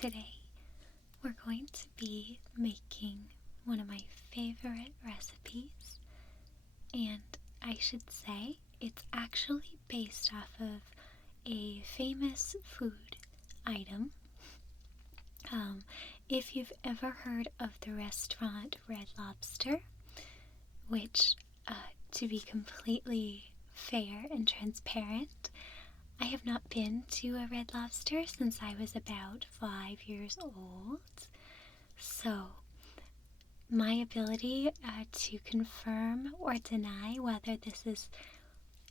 Today we're going to be making one of my favorite recipes, and I should say it's actually based off of a famous food item. If you've ever heard of the restaurant Red Lobster, which, to be completely fair and transparent, I have not been to a Red Lobster since I was about 5 years old, so my ability to confirm or deny whether this is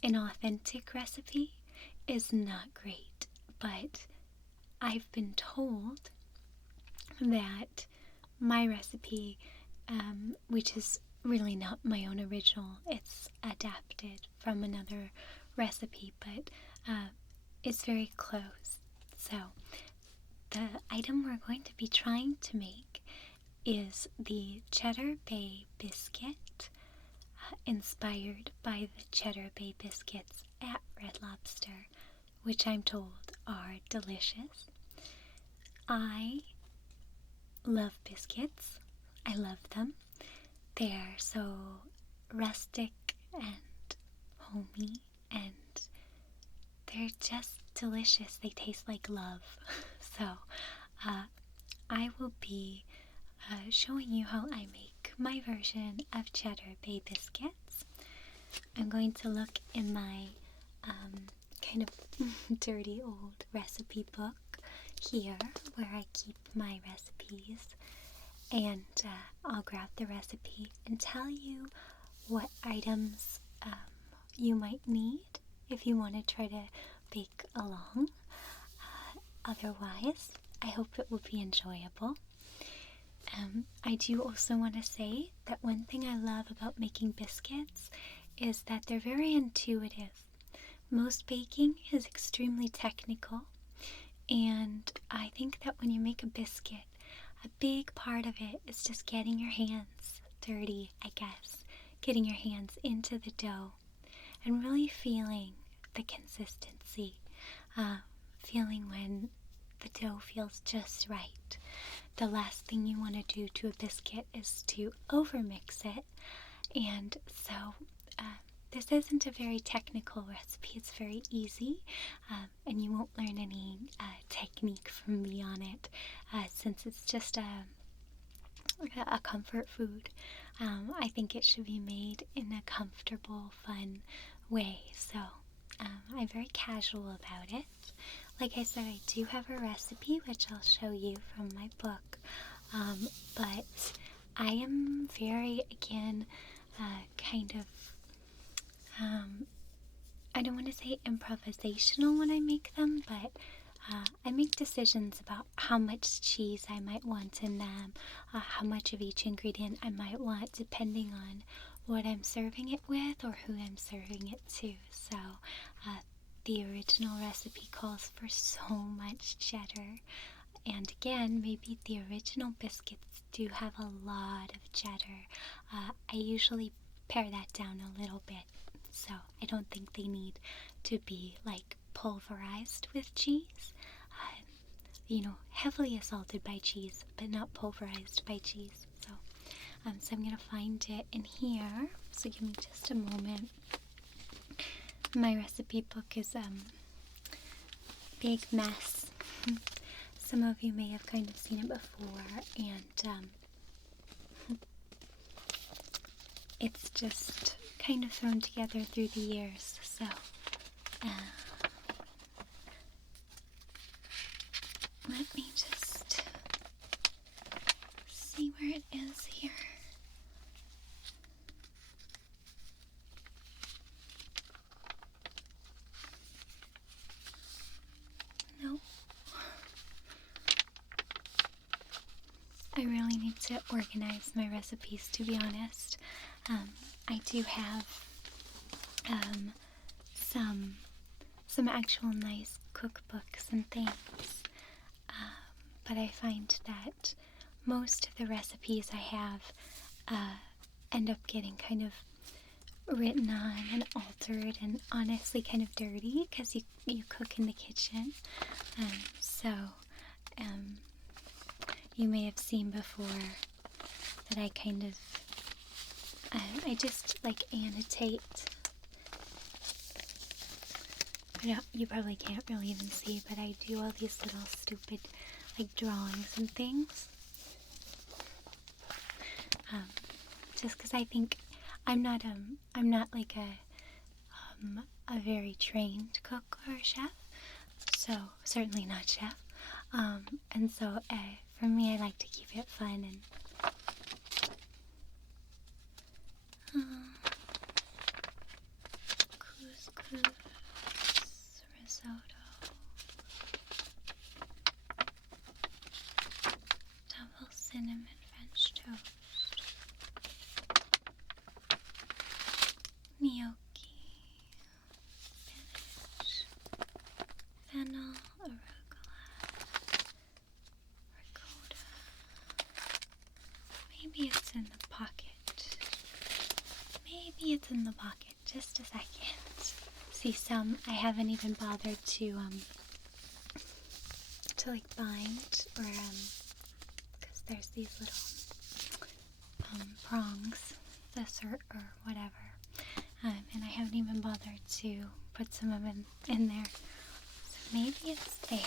an authentic recipe is not great, but I've been told that my recipe, which is really not my own original, it's adapted from another recipe, but it's very close. So the item we're going to be trying to make is the Cheddar Bay Biscuit, inspired by the Cheddar Bay Biscuits at Red Lobster, which I'm told are delicious. I love biscuits. I love them. They're so rustic and homey, and they're just delicious. They taste like love. So I will be showing you how I make my version of Cheddar Bay Biscuits. I'm going to look in my kind of dirty old recipe book here where I keep my recipes, and I'll grab the recipe and tell you what items you might need if you want to try to bake along. Otherwise, I hope it will be enjoyable. I do also want to say that one thing I love about making biscuits is that they're very intuitive. Most baking is extremely technical, and I think that when you make a biscuit, a big part of it is just getting your hands dirty, I guess. Getting your hands into the dough and really feeling the consistency. Feeling when the dough feels just right. The last thing you want to do to a biscuit is to overmix it. And so this isn't a very technical recipe. It's very easy, and you won't learn any technique from me on it, since it's just a comfort food. I think it should be made in a comfortable, fun way. So I'm very casual about it. Like I said, I do have a recipe which I'll show you from my book, but I am very, again, kind of, I don't want to say improvisational when I make them, but I make decisions about how much cheese I might want in them, how much of each ingredient I might want, depending on what I'm serving it with or who I'm serving it to. So the original recipe calls for so much cheddar, and again, maybe the original biscuits do have a lot of cheddar. I usually pare that down a little bit, so I don't think they need to be like pulverized with cheese. Heavily assaulted by cheese, but not pulverized by cheese. So I'm gonna find it in here. So give me just a moment. My recipe book is a big mess. Some of you may have kind of seen it before, and it's just kind of thrown together through the years. So let me just see where it is here. No. I really need to organize my recipes, to be honest. I do have some actual nice cookbooks and things, but I find that most of the recipes I have end up getting kind of written on and altered and honestly kind of dirty because you cook in the kitchen. So you may have seen before that I kind of, I just like annotate. You probably can't really even see, but I do all these little stupid like drawings and things. Just because I think I'm not like a very trained cook or chef, so certainly not chef. And so for me, I like to keep it fun and couscous, risotto, double cinnamon French toast, gnocchi, spinach, fennel, arugula, ricotta. Maybe it's in the pocket. Maybe it's in the pocket. Just a second. See, some I haven't even bothered to like bind or because there's these little prongs, this or whatever, and I haven't even bothered to put some of them in there. So maybe it's there.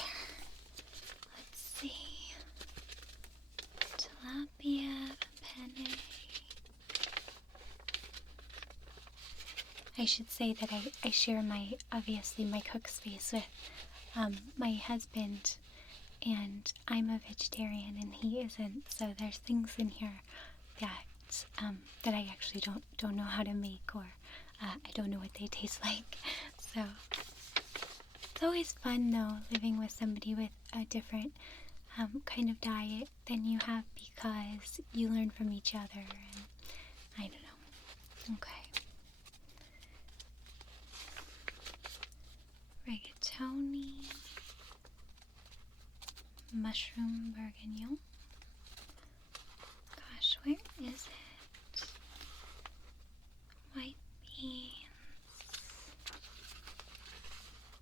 Let's see. Tilapia, penne. I should say that I share obviously my cook space with my husband, and I'm a vegetarian and he isn't, so there's things in here that I actually don't know how to make, or I don't know what they taste like. So it's always fun though, living with somebody with a different kind of diet than you have, because you learn from each other, and I don't know. Okay. Rigatoni, mushroom bourguignon. Gosh, where is it? White beans.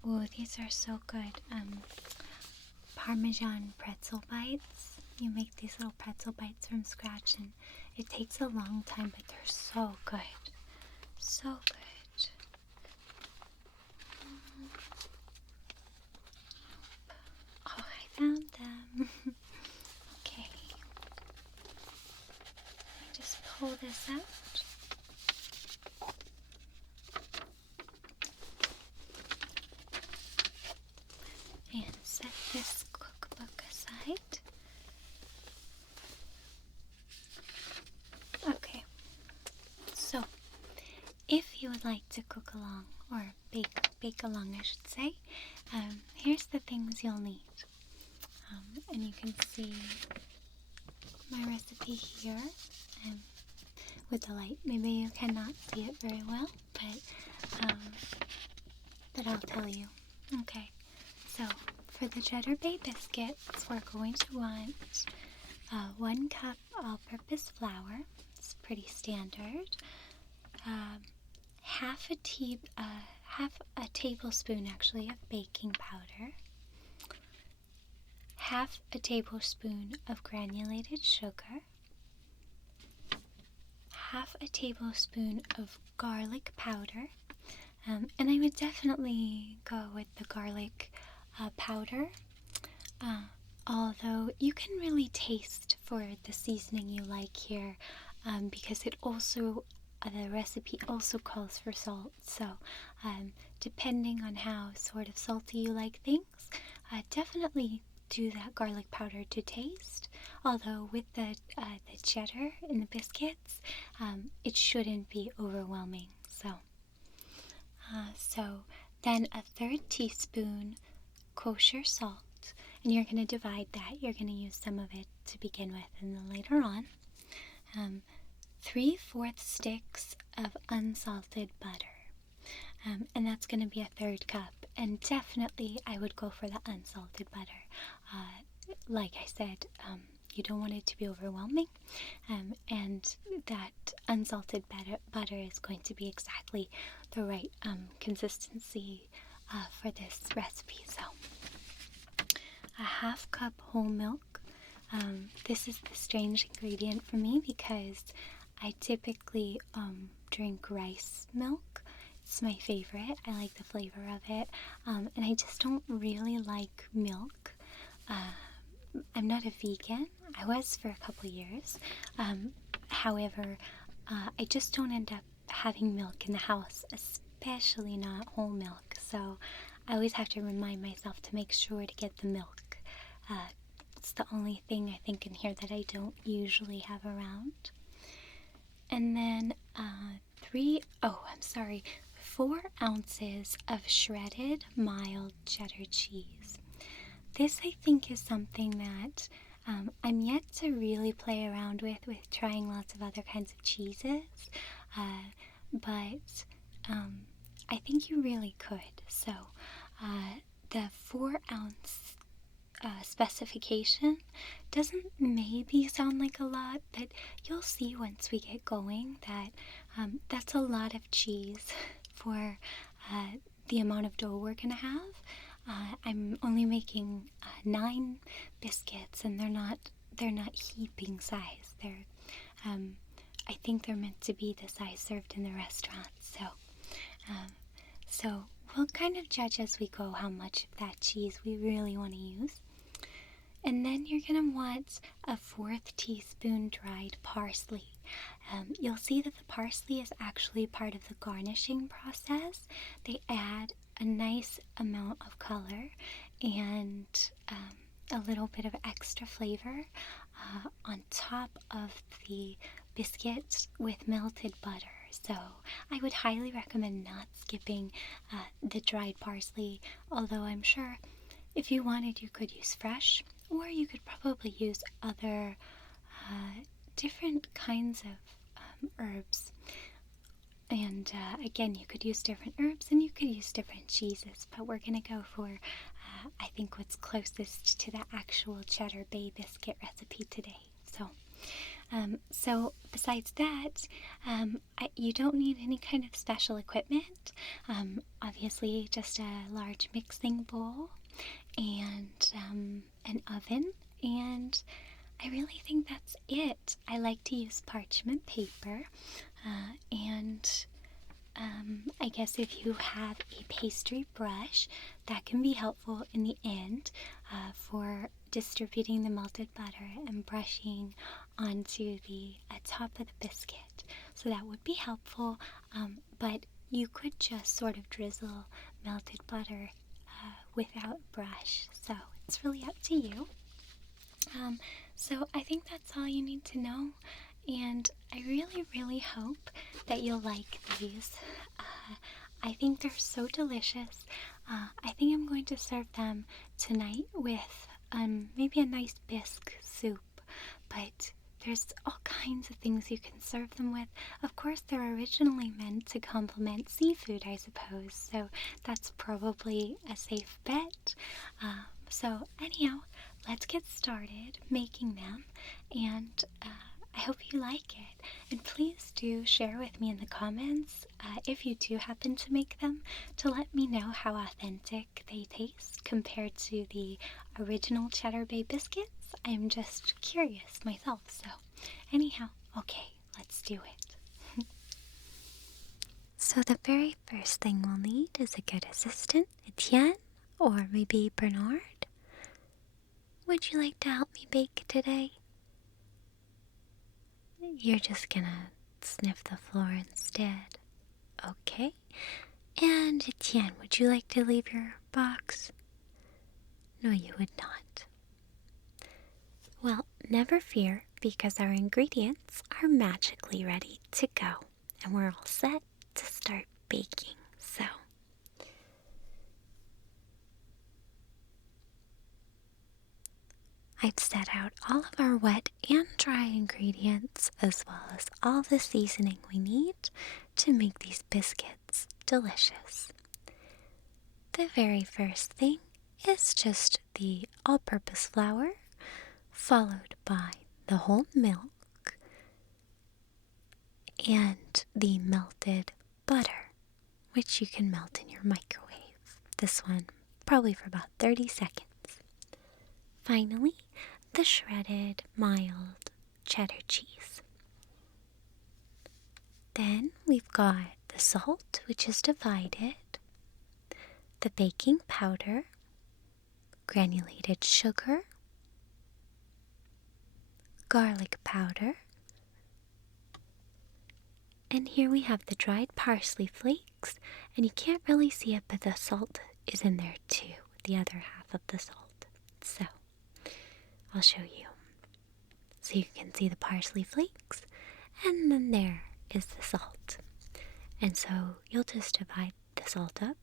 Oh, these are so good. Parmesan pretzel bites. You make these little pretzel bites from scratch, and it takes a long time, but they're so good. So good. Oh, I found them. Okay. Let me just pull this out. And set this cookbook aside. Okay. So, if you would like to cook along, or bake along, I should say, here's the things you'll need. And you can see my recipe here with the light. Maybe you cannot see it very well, but I'll tell you. Okay, so for the Cheddar Bay Biscuits, we're going to want 1 cup all-purpose flour. It's pretty standard. Half a tablespoon actually of baking powder, half a tablespoon of granulated sugar, half a tablespoon of garlic powder, and I would definitely go with the garlic powder, although you can really taste for the seasoning you like here, because it also the recipe also calls for salt, so depending on how sort of salty you like things, definitely do that garlic powder to taste. Although with the cheddar in the biscuits, it shouldn't be overwhelming. So then a 1/3 teaspoon kosher salt, and you're going to divide that. You're going to use some of it to begin with, and then later on, 3/4 sticks of unsalted butter, and that's going to be a 1/3 cup. And definitely, I would go for the unsalted butter. Like I said, you don't want it to be overwhelming, and that unsalted butter is going to be exactly the right consistency for this recipe. So, a 1/2 cup whole milk, This is the strange ingredient for me because I typically drink rice milk. It's my favorite. I like the flavor of it. And I just don't really like milk. I'm not a vegan. I was for a couple years. However, I just don't end up having milk in the house, especially not whole milk. So I always have to remind myself to make sure to get the milk. It's the only thing I think in here that I don't usually have around. And then 4 ounces of shredded mild cheddar cheese. This I think is something that I'm yet to really play around with trying lots of other kinds of cheeses, but I think you really could. So the 4-ounce specification doesn't maybe sound like a lot, but you'll see once we get going that that's a lot of cheese for the amount of dough we're gonna have. I'm only making 9 biscuits, and they're not heaping size. They're I think they're meant to be the size served in the restaurant. So we'll kind of judge as we go how much of that cheese we really want to use. And then you're going to want a 1/4 teaspoon dried parsley. You'll see that the parsley is actually part of the garnishing process. They add a nice amount of color and a little bit of extra flavor on top of the biscuits with melted butter. So I would highly recommend not skipping the dried parsley, although I'm sure if you wanted you could use fresh, or you could probably use other different kinds of herbs. And again, you could use different herbs and you could use different cheeses, but we're going to go for, I think, what's closest to the actual Cheddar Bay Biscuit recipe today. So besides that, you don't need any kind of special equipment. Obviously, just a large mixing bowl and an oven, and I really think that's it. I like to use parchment paper, and I guess if you have a pastry brush, that can be helpful in the end for distributing the melted butter and brushing onto the top of the biscuit. So that would be helpful, but you could just sort of drizzle melted butter without a brush. So it's really up to you. So I think that's all you need to know, and I really, really hope that you'll like these. I think they're so delicious. I think I'm going to serve them tonight with maybe a nice bisque soup, but there's all kinds of things you can serve them with. Of course, they're originally meant to complement seafood, I suppose, so that's probably a safe bet. So anyhow, let's get started making them, and I hope you like it. And please do share with me in the comments if you do happen to make them, to let me know how authentic they taste compared to the original Cheddar Bay Biscuits. I'm just curious myself, so anyhow, okay, let's do it. So the very first thing we'll need is a good assistant, Etienne, or maybe Bernard. Would you like to help me bake today? You're just gonna sniff the floor instead. Okay. And Etienne, would you like to leave your box? No, you would not. Well, never fear, because our ingredients are magically ready to go, and we're all set to start baking. So I'd set out all of our wet and dry ingredients, as well as all the seasoning we need to make these biscuits delicious. The very first thing is just the all-purpose flour, followed by the whole milk and the melted butter, which you can melt in your microwave. This one probably for about 30 seconds. Finally, the shredded mild cheddar cheese. Then we've got the salt, which is divided, the baking powder, granulated sugar, garlic powder, and here we have the dried parsley flakes, and you can't really see it, but the salt is in there too, the other half of the salt. So, I'll show you. So you can see the parsley flakes, and then there is the salt. And so you'll just divide the salt up.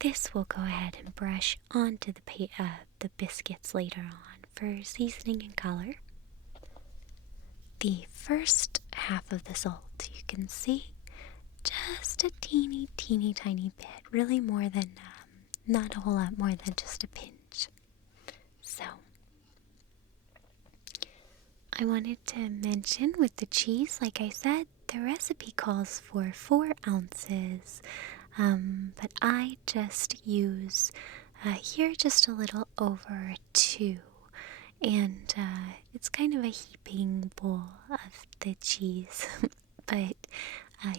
This will go ahead and brush onto the biscuits later on for seasoning and color. The first half of the salt, you can see just a teeny tiny bit, really more than, not a whole lot more than just a pinch. So, I wanted to mention with the cheese, like I said, the recipe calls for 4 ounces, but I just use here just a little over 2. And it's kind of a heaping bowl of the cheese, but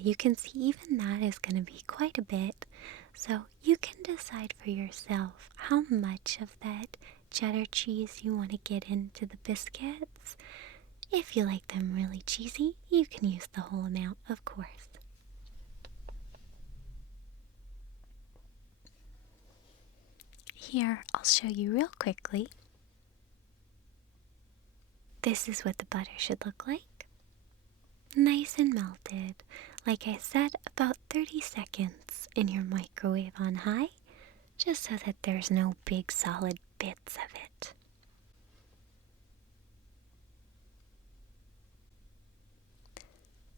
you can see even that is going to be quite a bit. So you can decide for yourself how much of that cheddar cheese you want to get into the biscuits. If you like them really cheesy, you can use the whole amount, of course. Here, I'll show you real quickly. This is what the butter should look like. Nice and melted. Like I said, about 30 seconds in your microwave on high, just so that there's no big solid bits of it.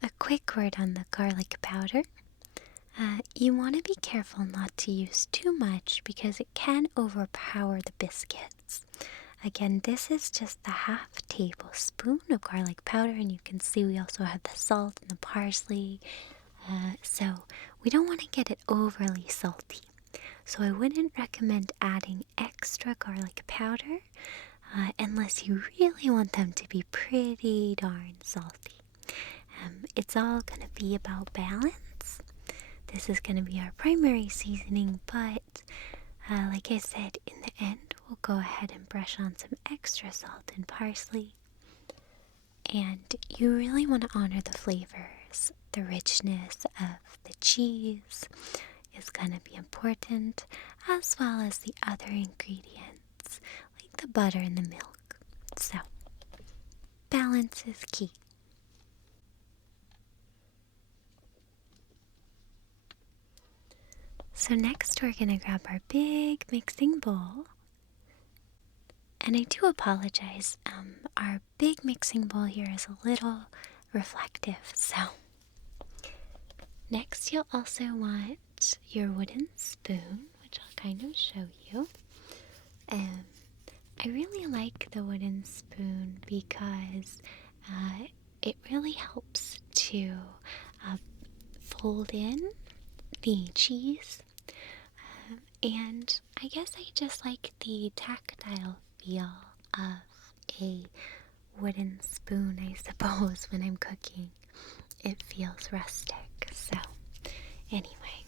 A quick word on the garlic powder. You want to be careful not to use too much because it can overpower the biscuits. Again, this is just the half tablespoon of garlic powder, and you can see we also have the salt and the parsley. So we don't want to get it overly salty. So I wouldn't recommend adding extra garlic powder unless you really want them to be pretty darn salty. It's all going to be about balance. This is going to be our primary seasoning, but like I said, in the end, we'll go ahead and brush on some extra salt and parsley. And you really want to honor the flavors. The richness of the cheese is going to be important, as well as the other ingredients, like the butter and the milk. So, balance is key. So next we're going to grab our big mixing bowl. And I do apologize, our big mixing bowl here is a little reflective. So next you'll also want your wooden spoon, which I'll kind of show you. I really like the wooden spoon because it really helps to fold in the cheese. And I guess I just like the tactile feel of a wooden spoon, I suppose, when I'm cooking. It feels rustic. So, anyway.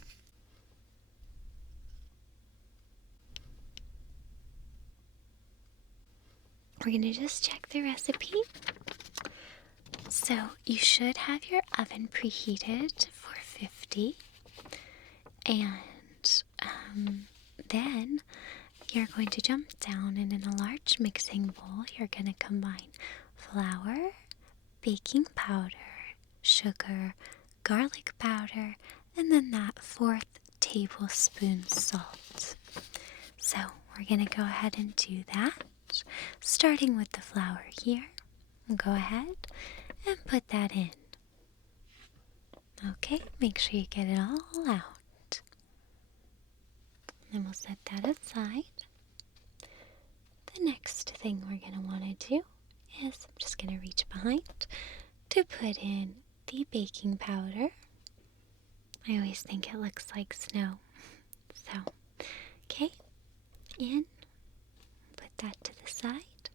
We're going to just check the recipe. So, you should have your oven preheated for 50. And then you're going to jump down, and in a large mixing bowl, you're going to combine flour, baking powder, sugar, garlic powder, and then that 4th tablespoon salt. So we're going to go ahead and do that, starting with the flour here. Go ahead and put that in. Okay, make sure you get it all out. Then we'll set that aside. The next thing we're going to want to do is, I'm just going to reach behind to put in the baking powder. I always think it looks like snow. So, okay, in, put that to the side.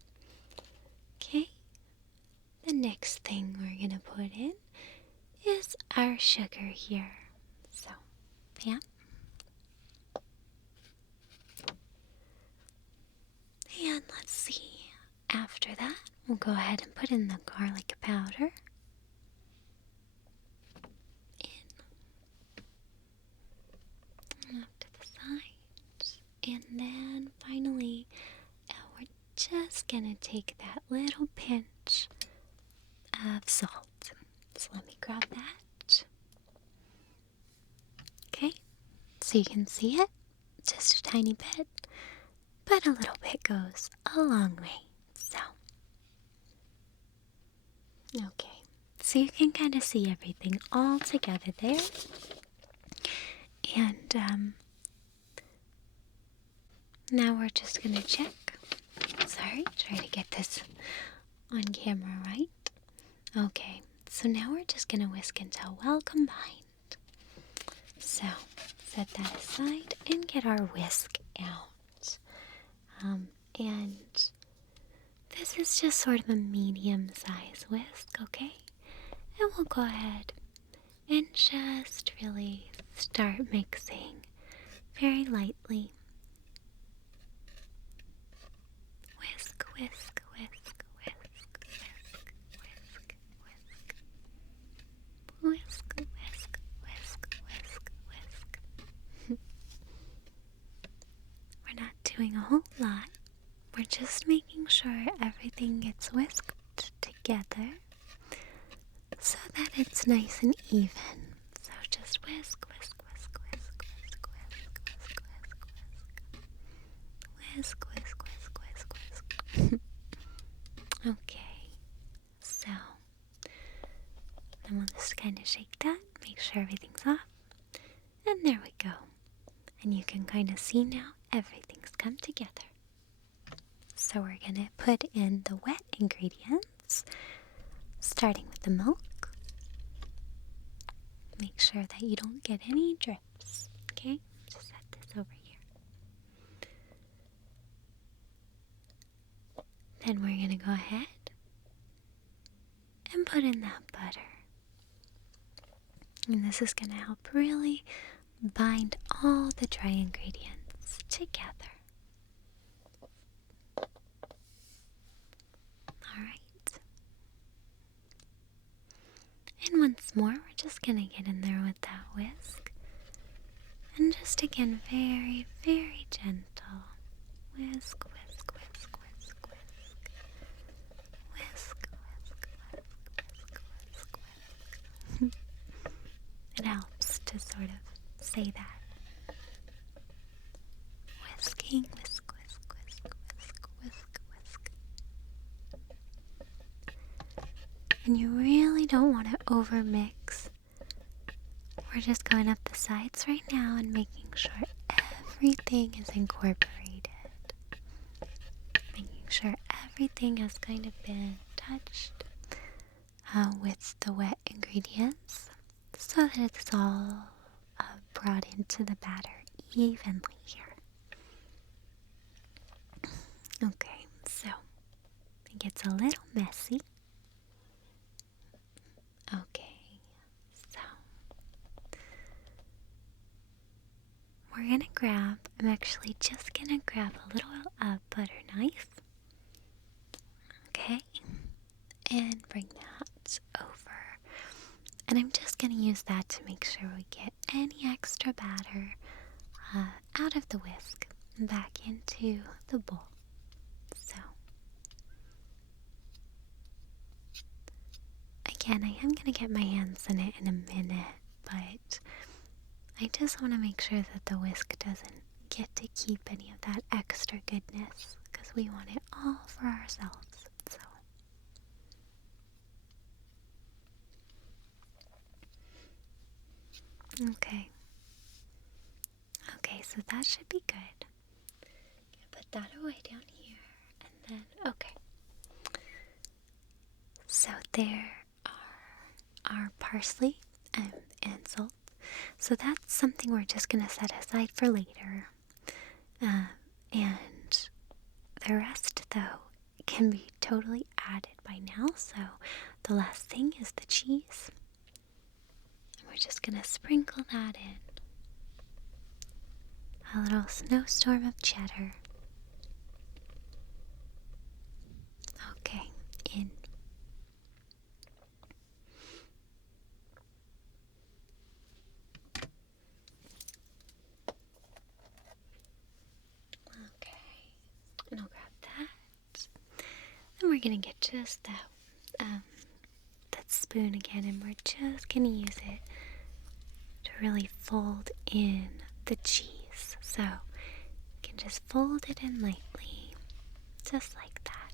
sugar here. So, yeah. And let's see. After that, we'll go ahead and put in the garlic powder. Off to the side. And then finally, we're just gonna take that little pinch of salt. So let me grab that. Okay, so you can see it, just a tiny bit, but a little bit goes a long way. So, okay, so you can kind of see everything all together there. And now we're just gonna check. Sorry, try to get this on camera right. Okay, so now we're just gonna whisk until well combined. So, set that aside and get our whisk out. And this is just sort of a medium-sized whisk, okay? And we'll go ahead and just really start mixing very lightly. Whisk, whisk, whisk, whisk, whisk, whisk, whisk. Whisk, whisk, whisk, whisk, whisk. We're not doing a whole lot. We're just making sure everything gets whisked together so that it's nice and even. So just whisk, whisk, whisk, whisk, whisk, whisk, whisk, whisk, whisk, whisk, whisk, whisk, whisk. Okay, so then we'll just kind of shake that, make sure everything's off, and there we go. And you can kind of see now everything's come together. So we're gonna put in the wet ingredients, starting with the milk. Make sure that you don't get any drips, okay? Just set this over here. Then we're gonna go ahead and put in that butter. And this is gonna help really bind all the dry ingredients together. Alright. And once more, we're just gonna get in there with that whisk. And just again, very, very gentle. Whisk, whisk, whisk, whisk, whisk. Whisk, whisk, whisk, whisk, whisk, whisk. It helps to sort of say that. Whisking, whisk, whisk, whisk, whisk, whisk, whisk. And you really don't want to overmix. We're just going up the sides right now and making sure everything is incorporated. Making sure everything has kind of been touched with the wet ingredients so that it's all brought into the batter evenly here. Okay, so it gets a little messy. Okay, so we're gonna grab, I'm actually just gonna grab a little butter knife, okay, and bring that over. And I'm just gonna use that to make sure we get any extra batter out of the whisk and back into the bowl. So, again, I am gonna get my hands in it in a minute, but I just want to make sure that the whisk doesn't get to keep any of that extra goodness, because we want it all for ourselves. So, okay, so that should be good. Put that away down here, and then, okay. So there are our parsley and salt. So that's something we're just going to set aside for later. And the rest, though, can be totally added by now. So the last thing is the cheese. And we're we're just gonna sprinkle that in. A little snowstorm of cheddar. Okay, in. Okay, and I'll grab that. And we're gonna get just that spoon again, and we're just gonna use it to really fold in the cheese. So you can just fold it in lightly, just like that.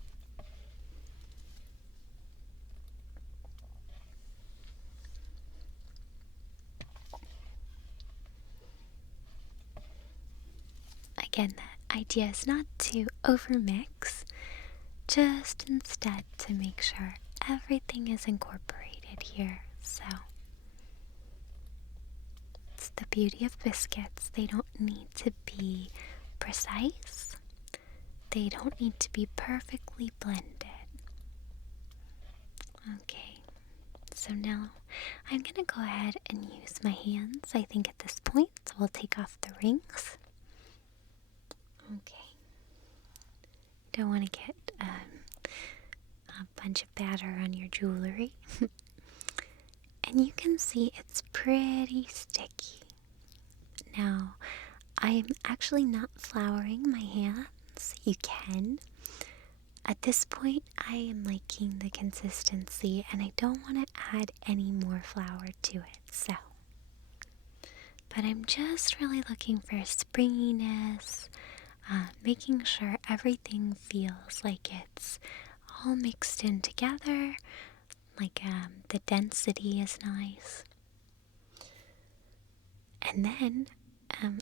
Again, the idea is not to overmix, just instead to make sure everything is incorporated here. So it's the beauty of biscuits. They don't need to be precise. They don't need to be perfectly blended. Okay, so now I'm gonna go ahead and use my hands. I think at this point we'll take off the rings. Okay. Don't want to get a bunch of batter on your jewelry. And you can see it's pretty sticky. Now, I'm actually not flouring my hands. You can. At this point, I am liking the consistency and I don't want to add any more flour to it. But I'm just really looking for springiness, making sure everything feels like it's all mixed in together, like the density is nice. And then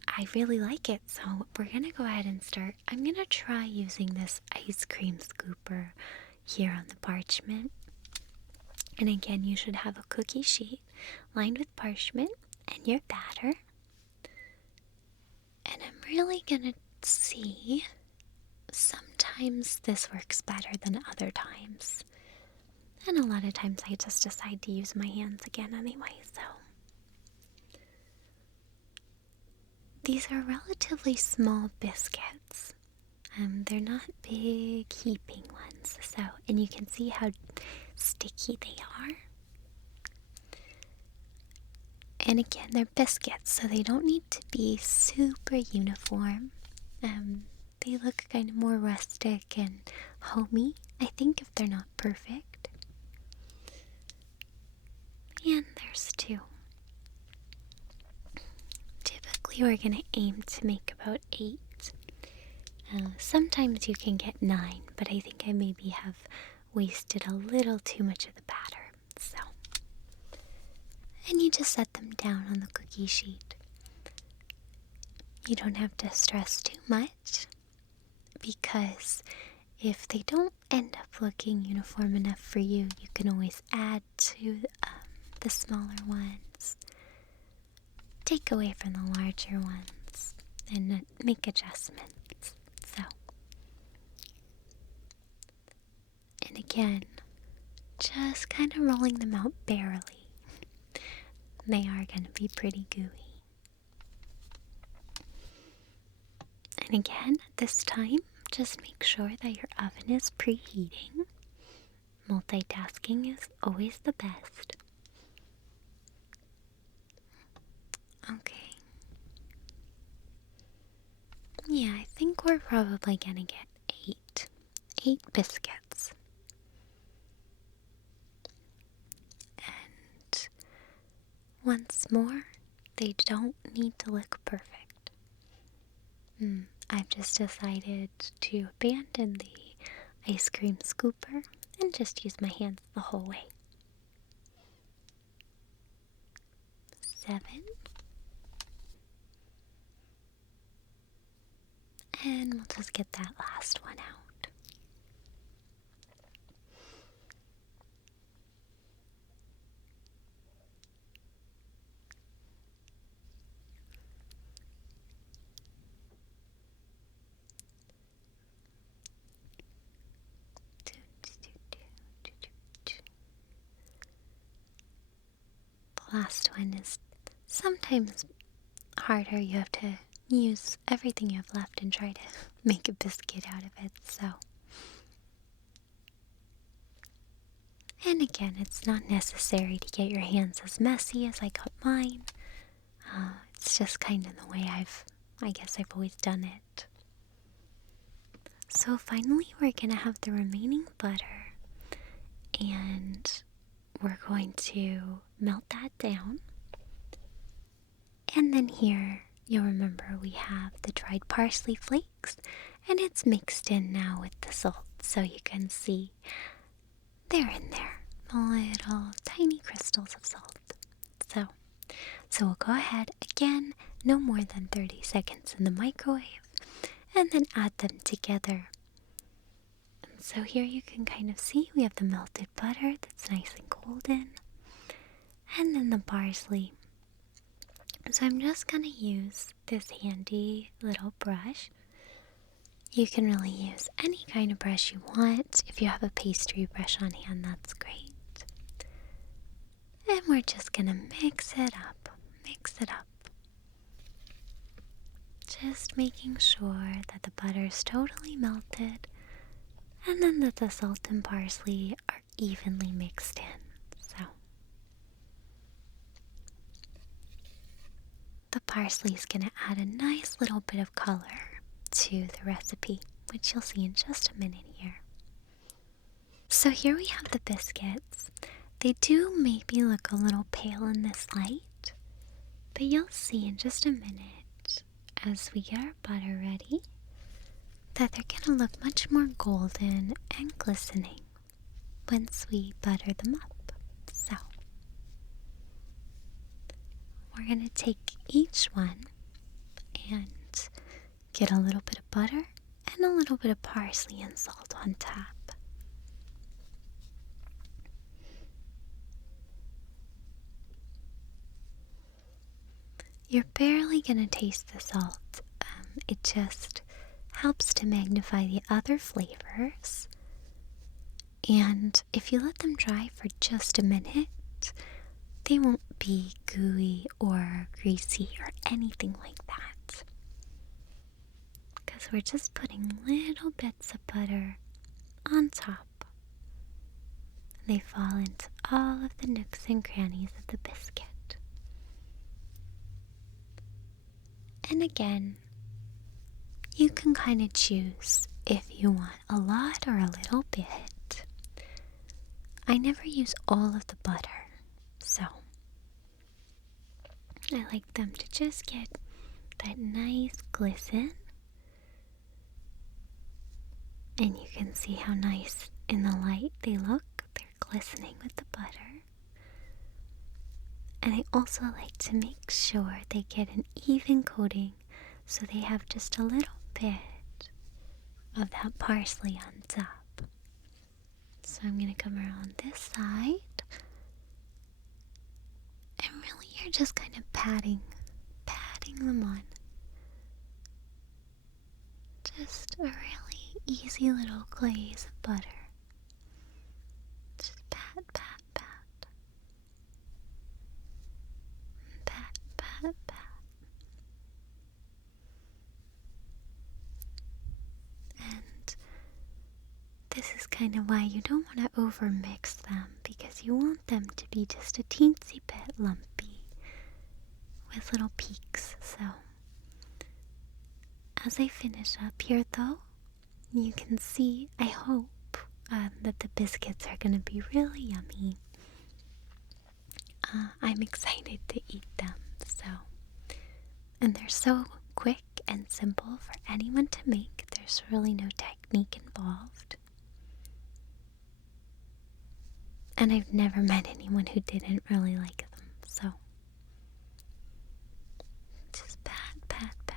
I really like it, so we're gonna go ahead and start. I'm gonna try using this ice cream scooper here on the parchment. And again, you should have a cookie sheet lined with parchment and your batter. And I'm really gonna see, sometimes this works better than other times. And a lot of times I just decide to use my hands again anyway, so. These are relatively small biscuits. They're not big heaping ones, so, and you can see how sticky they are. And again, they're biscuits, so they don't need to be super uniform. They look kind of more rustic and homey, I think, if they're not perfect. And there's 2. Typically, we're going to aim to make about 8. Sometimes you can get 9, but I think I maybe have wasted a little too much of the batter. So, and you just set them down on the cookie sheet. You don't have to stress too much, because if they don't end up looking uniform enough for you, you can always add to the smaller ones, take away from the larger ones, and make adjustments. So, and again, just kind of rolling them out barely. They are going to be pretty gooey. And again, at this time, just make sure that your oven is preheating. Multitasking is always the best. Okay. Yeah, I think we're probably gonna get 8. 8 biscuits. And once more, they don't need to look perfect. I've just decided to abandon the ice cream scooper and just use my hands the whole way. 7. And we'll just get that last one out. last one is sometimes harder. You have to use everything you have left and try to make a biscuit out of it, so. And again, it's not necessary to get your hands as messy as I got mine. It's just kind of the way I guess I've always done it. So finally, we're going to have the remaining butter, and we're going to melt that down. And then here, you'll remember we have the dried parsley flakes, and it's mixed in now with the salt, so you can see they're in there, little tiny crystals of salt. So we'll go ahead again, no more than 30 seconds in the microwave, and then add them together. And so here you can kind of see we have the melted butter that's nice and golden, and then the parsley. So I'm just going to use this handy little brush. You can really use any kind of brush you want. If you have a pastry brush on hand, that's great. And we're just going to mix it up. Just making sure that the butter is totally melted, and then that the salt and parsley are evenly mixed in. So the parsley is going to add a nice little bit of color to the recipe, which you'll see in just a minute here. So here we have the biscuits. They do maybe look a little pale in this light, but you'll see in just a minute as we get our butter ready that they're going to look much more golden and glistening once we butter them up. So we're going to take each one and get a little bit of butter and a little bit of parsley and salt on top. You're barely going to taste the salt. It just helps to magnify the other flavors. And if you let them dry for just a minute, they won't be gooey or greasy or anything like that. Because we're just putting little bits of butter on top. They fall into all of the nooks and crannies of the biscuit. And again, you can kind of choose if you want a lot or a little bit. I never use all of the butter, so I like them to just get that nice glisten. And you can see how nice in the light they look. They're glistening with the butter. And I also like to make sure they get an even coating so they have just a little bit of that parsley on top. So I'm going to come around this side. And really you're just kind of patting them on. Just a really easy little glaze of butter. Just pat, pat, pat. Pat, pat, pat. And this is kind of why you don't want to over mix them, because you want them to be just a teensy bit lumpy with little peaks. So as I finish up here though, you can see, I hope, that the biscuits are going to be really yummy. I'm excited to eat them. And they're so quick and simple for anyone to make. There's really no technique involved. And I've never met anyone who didn't really like them. So just pat, pat, pat.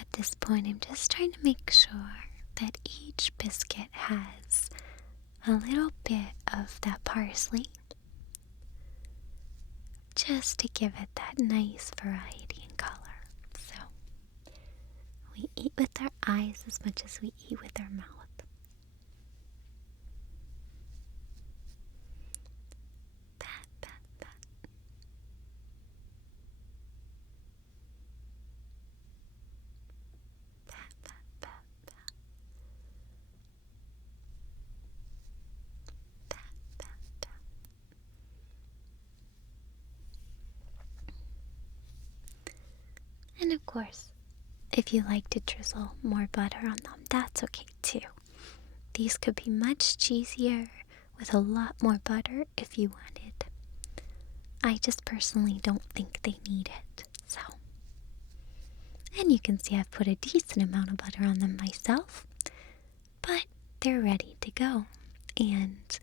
At this point, I'm just trying to make sure that each biscuit has a little bit of that parsley, just to give it that nice variety in color. So we eat with our eyes as much as we eat with our mouth. of course, if you like to drizzle more butter on them, that's okay too. These could be much cheesier with a lot more butter if you wanted. I just personally don't think they need it, so. And you can see I've put a decent amount of butter on them myself, but they're ready to go. And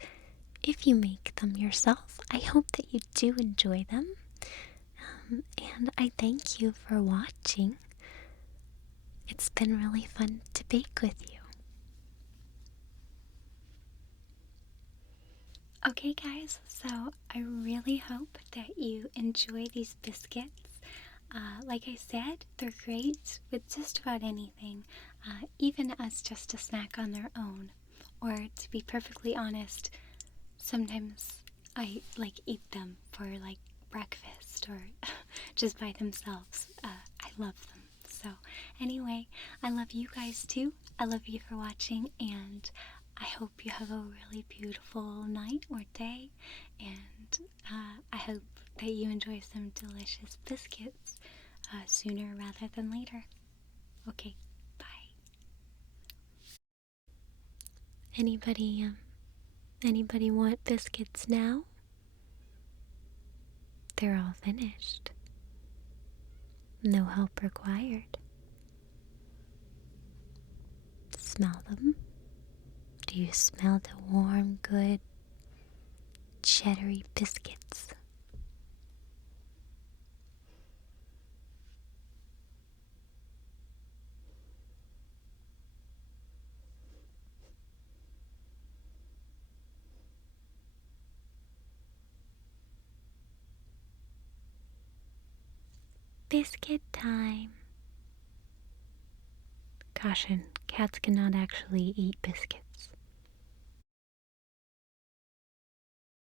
if you make them yourself, I hope that you do enjoy them. And I thank you for watching. It's been really fun to bake with you. Okay guys, so I really hope that you enjoy these biscuits. Like I said, they're great with just about anything, even as just a snack on their own. Or to be perfectly honest, sometimes I eat them for breakfast or just by themselves. I love them. So anyway, I love you guys too. I love you for watching, and I hope you have a really beautiful night or day, and I hope that you enjoy some delicious biscuits sooner rather than later. Okay, bye. Anybody want biscuits now? They're all finished. No help required. Smell them? Do you smell the warm, good, cheddary biscuits? Biscuit time. Caution, cats cannot actually eat biscuits.